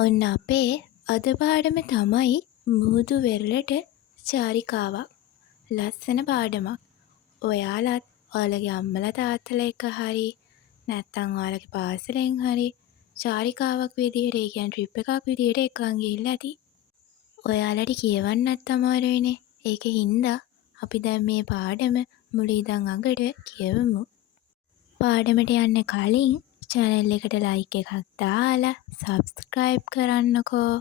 ඔන්න අපේ අද පාඩම තමයි මුහුදු වෙරළට චාරිකාවක්. ලස්සන පාඩමක්. ඔයාලත් ඔයාලගේ අම්මලා තාත්තලා එක්ක හරි නැත්නම් ඔයාලගේ පාසලෙන් හරි චාරිකාවක් විදිහට ඒ කියන්නේ ට්‍රිප් එකක් විදිහට එක්කන් ගිහිල්ලා ඇති. ඔයාලට කියවන්නත් අමාරුයිනේ. ඒකින්දා අපි දැන් මේ පාඩම මුල ඉඳන් අගට කියවමු. පාඩමට යන්න කලින් channel එකට like එකක් දාලා subscribe කරන්නකෝ.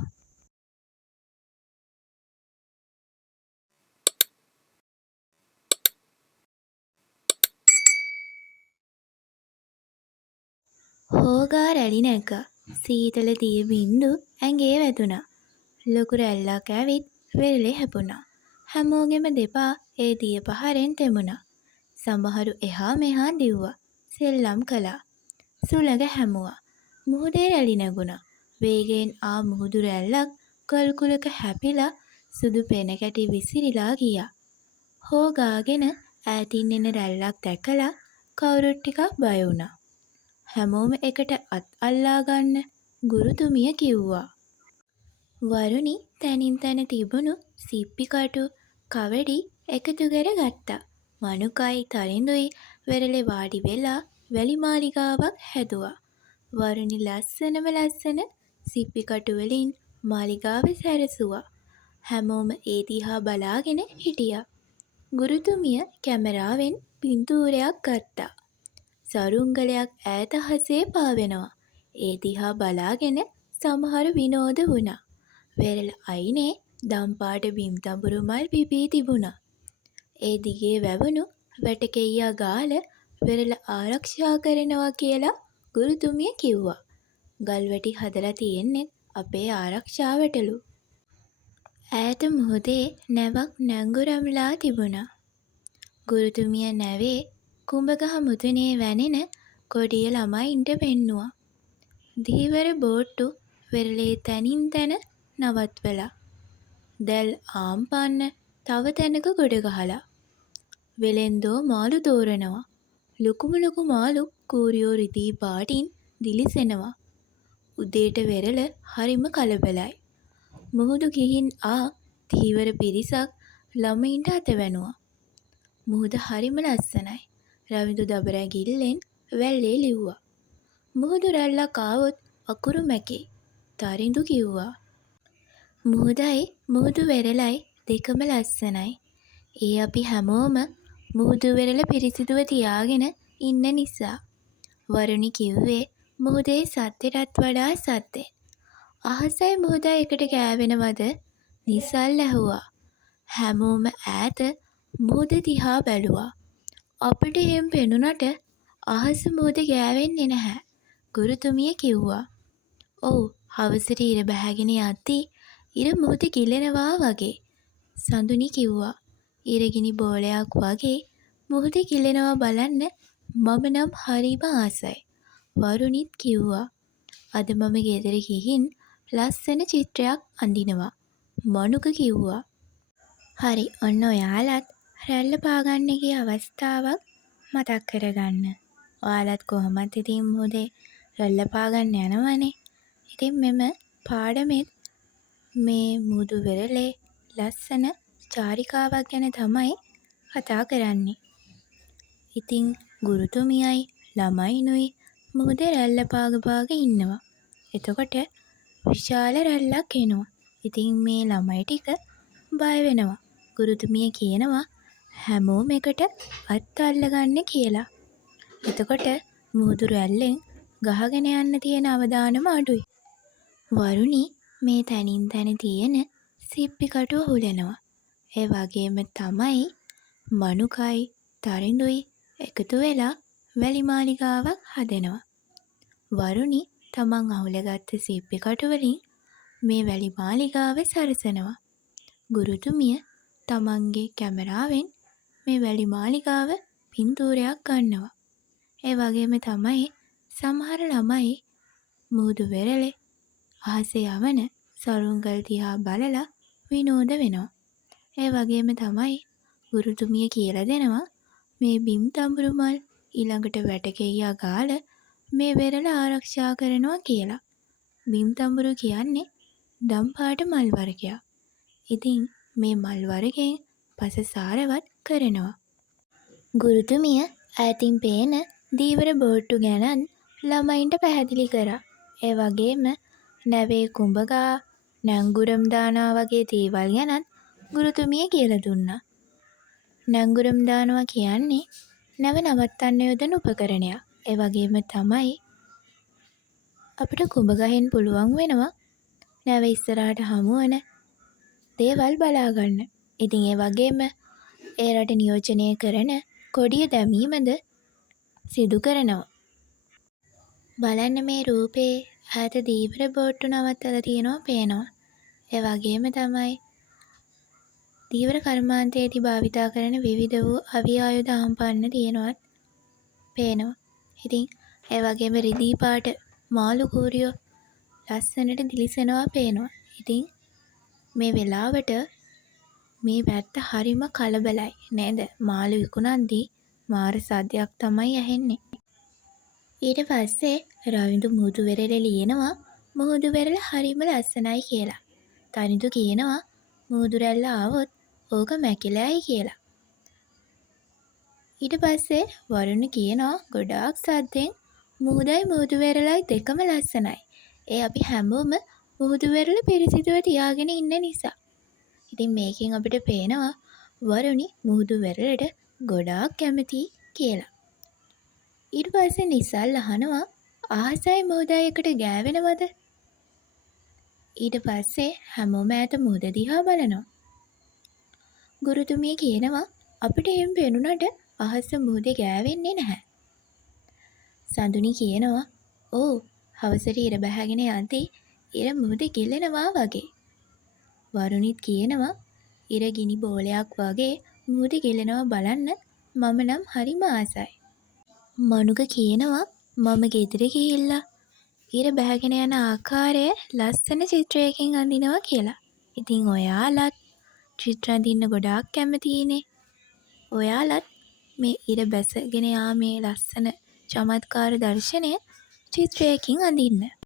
හෝගා රැලි නැග්ගා. සීතල දිය බින්දු ඇඟේ වැදුනා. ලොකු රැල්ලක් ඇවිත් වෙරළේ හැපුණා. හැමෝගෙම දෙපා ඒ දිය පහරෙන් තෙමුණා. සමහරු එහා මෙහා දිව්වා. සෙල්ලම් කළා. සුළඟ හැමුවා. මුහුදේ රැලි නැගුණා. වේගයෙන් ආ මුහුදු රැල්ලක් ගල් කුලක හැපිලා සුදු පෙන කැටි විසිරිලා ගියා. හෝගාගෙන ඈතින් එන රැල්ලක් දැකලා කවුරුත් ටිකක් බය වුණා. හැමෝම එකට අත් අල්ලා ගන්න ගුරුතුමිය කිව්වා. වරුණි තැනින් තැන තිබුණු සිප්පි කටු කවඩි එකතු කරගත්තා. මනුකයි තරිඳුයි වෙරළේ වාඩි වෙලා වැලි මාලිගාවක් හැදුවා. වරුණි ලස්සන සිප්පි කටු වලින් මාලිගාව සැරසුවා. හැමෝම ඒ දිහා බලාගෙන හිටියා. ගුරුතුමිය කැමරාවෙන් පින්තූරයක් ගත්තා. සරුංගලයක් ඈත අහසේ පාවෙනවා. ඒ දිහා බලාගෙන සමහරු විනෝද වුණා. වෙරළ අයිනේ දම්පාට බිම් තඹුරු මල් පිපී තිබුණා. ඒ දිගේ වැවුණු වැටකෙයියා ගාල වෙරළ ආරක්ෂා කරනවා කියලා ගුරුතුමිය කිව්වා. ගල්වැටි හදලා තියෙන්නෙත් අපේ ආරක්ෂාවටලු. ඈත මුහුදේ නැවක් නැංගුරම්ලා තිබුණා. ගුරුතුමිය නැවේ කුඹගහ මුදුනේ වැනෙන කොඩිය ළමයින්ට පෙන්නුවා. ධීවර බෝට්ටු වෙරළේ තැනින් තැන නවත්වලා. දැල් ආම්පන්න තව තැනක ගොඩ ගහලා. වෙලෙන්දෝ මාළු තෝරනවා. ලොකුම ලොකු මාළු කූරියෝ රිදී පාටින් දිලිසෙනවා. උදේට වෙරළ හරිම කලබලයි. මුහුදු ගිහින් ආ ධීවර පිරිසක් ළමයින්ට අත වැනුවා. මුහුද හරිම ලස්සනයි. රවිඳු දබරැගිල්ලෙන් වැල්ලේ ලිව්වා. මුහුදු රැල්ලක් ආවොත් අකුරු මැකේ. තරිඳු කිව්වා. මුහුදයි මුහුදු වෙරළයි දෙකම ලස්සනයි. ඒ අපි හැමෝම මුහුදු වෙරළ පිරිසිදුව තියාගෙන ඉන්න නිසා. වරුණි කිව්වේ මුහුදේ සද්දෙටත් වඩා සද්දෙන්. අහසයි මුහුදයි එකට ගෑවෙනවද? නිසල් ඇහුවා. හැමෝම ඈත මුහුද දිහා බැලුවා. අපිට එහෙම පෙනුනට අහස මුහුද ගෑවෙන්නේ නැහැ. ගුරුතුමිය කිව්වා. ඔව් හවසට ඉර බැහැගෙන යද්දී ඉර මුහුද ගිලෙනවා වගේ. සඳුනි කිව්වා. ඉරගිනි බෝලයක් වගේ මුහුද ගිලෙනවා බලන්න මම නම් හරිම ආසයි. වරුණිත් කිව්වා. අද මම ගෙදර ගිහින් ලස්සන චිත්‍රයක් අඳිනවා. මනුක කිව්වා. හරි ඔන්න ඔයාලත් රැල්ල පාගන්න ගිය අවස්ථාවක් මතක් කරගන්න. ඔයාලත් කොහොමත් ඉතින් මුහුදේ රැල්ල පාගන්න යනවනේ. ඉතින් මෙම පාඩමෙත් මේ මුහුදු වෙරළේ ලස්සන චාරිකාවක් ගැන තමයි කතා කරන්නේ. ඉතින් ගුරුතුමියයි ළමයිනුයි මුහුදේ රැල්ල පාග ඉන්නවා. එතකොට විශාල රැල්ලක් එනවා. ඉතින් මේ ළමයි ටික බය වෙනවා. ගුරුතුමිය කියනවා හැමෝම එකට අත් අල්ලගන්න කියලා. එතකොට මුහුදු රැල්ලෙන් ගහගෙන යන්න තියෙන අවදානම අඩුයි. වරුණි මේ තැනින් තැන තියෙන සිප්පි කටුව හුලනවා. ඒ වගේම තමයි මනුකයි තරිඳුයි එකතු වෙලා වැලි මාලිගාවක් හදනවා. වරුණි තමන් අහුලගත්ත සිප්පි කටු වලින් මේ වැලි මාලිගාව සරසනවා. ගුරුතුමිය තමන්ගේ කැමරාවෙන් මේ වැලි මාලිගාව පින්තූරයක් ගන්නවා. ඒ වගේම තමයි සමහර ළමයි මුහුදු වෙරළේ අහසේ යවන සරුංගල් දිහා බලලා විනෝද වෙනවා. ඒ වගේම තමයි ගුරුතුමිය කියලා දෙනවා මේ බිම් තඹුරු මල් ඊළඟට වැටකෙයියා ගාලා මේ වෙරළ ආරක්ෂා කරනවා කියලා. බිම් තඹුරු කියන්නේ දම් පාට මල් වර්ගයක්. ඉතින් මේ මල් වර්ගයෙන් පස සාරවත් කරනවා. ගුරුතුමිය ඈතින් පේන දීවර බෝට්ටු ගැනත් ළමයින්ට පැහැදිලි කරා. ඒ වගේම නැවේ කුඹගා නැංගුරම් දානවා වගේ දේවල් ගැනත් ගුරුතුමිය කියලා දුන්නා. නැංගුරම් දානවා කියන්නේ නැව නවත්තන්න යොදන උපකරණයක්. ඒ වගේම තමයි අපිට කුඹ ගහෙන් පුළුවන් වෙනවා නැව ඉස්සරහට හමුවන දේවල් බලාගන්න. ඉතින් ඒ වගේම ඒ රට නියෝජනය කරන කොඩිය දැමීමද සිදු කරනවා. බලන්න මේ රූපේ ඈත දීවර බෝට්ටු නවත්තලා තියෙනවා පේනවා. ඒ වගේම තමයි දීවර කර්මාන්තයේදී භාවිතා කරන විවිධ වූ අවි ආයුධ හම්බන්න තියෙනවත් පේනවා. ඉතින් ඒ වගේම රිදී පාට මාළු කූරියෝ ලස්සනට දිලිසෙනවා පේනවා. ඉතින් මේ වෙලාවට මේ පැත්ත හරිම කලබලයි නේද? මාළු විකුණන්දී මාර සද්දයක් තමයි ඇහෙන්නේ. ඊට පස්සේ රවිඳු මුහුදු වෙරළ ලියනවා මුහුදු වෙරළ හරිම ලස්සනයි කියලා. තනිඳු කියනවා මුහුදු රැල්ල ආවොත් ඕක මැකිලායි කියලා. ඊට පස්සේ වරුණ කියනවා ගොඩාක් සද්දෙන් මුහුදයි මුහුදු වෙරළයි දෙකම ලස්සනයි. ඒ අපි හැමෝම මුහුදු වෙරළ පිරිසිදුව තියාගෙන ඉන්න නිසා. ඉතින් මේකෙන් අපිට පේනවා වරුණි මුහුදු වෙරළට ගොඩාක් කැමතියි කියලා. ඊට පස්සේ නිසල් අහනවා අහසයි මුහුදයි එකට ගෑවෙනවද? ඊට පස්සේ හැමෝම ඈත මුහුද දිහා බලනවා. ගුරුතුමිය කියනවා අපිට එහෙම පෙනුනට අහස මුහුදේ ගෑවෙන්නේ නැහැ. සඳුනි කියනවා ඔව් හවසට ඉර බැහැගෙන යද්දී ඉර මුහුදේ ගිලෙනවා වගේ. වරුණිත් කියනවා ඉර ගිනි බෝලයක් වගේ මුහුදේ ගිලෙනවා බලන්න මම නම් හරිම ආසයි. මනුක කියනවා මම ගෙදර ගිහිල්ලා ඉර බැහැගෙන යන ආකාරය ලස්සන චිත්‍රයකින් අඳිනවා කියලා. ඉතින් ඔයාලත් චිත්‍ර අඳින්න ගොඩාක් කැමතියිනේ. ඔයාලත් මේ ඉර බැසගෙන යාමේ ලස්සන චමත්කාර දර්ශනය චිත්‍රයකින් අඳින්න.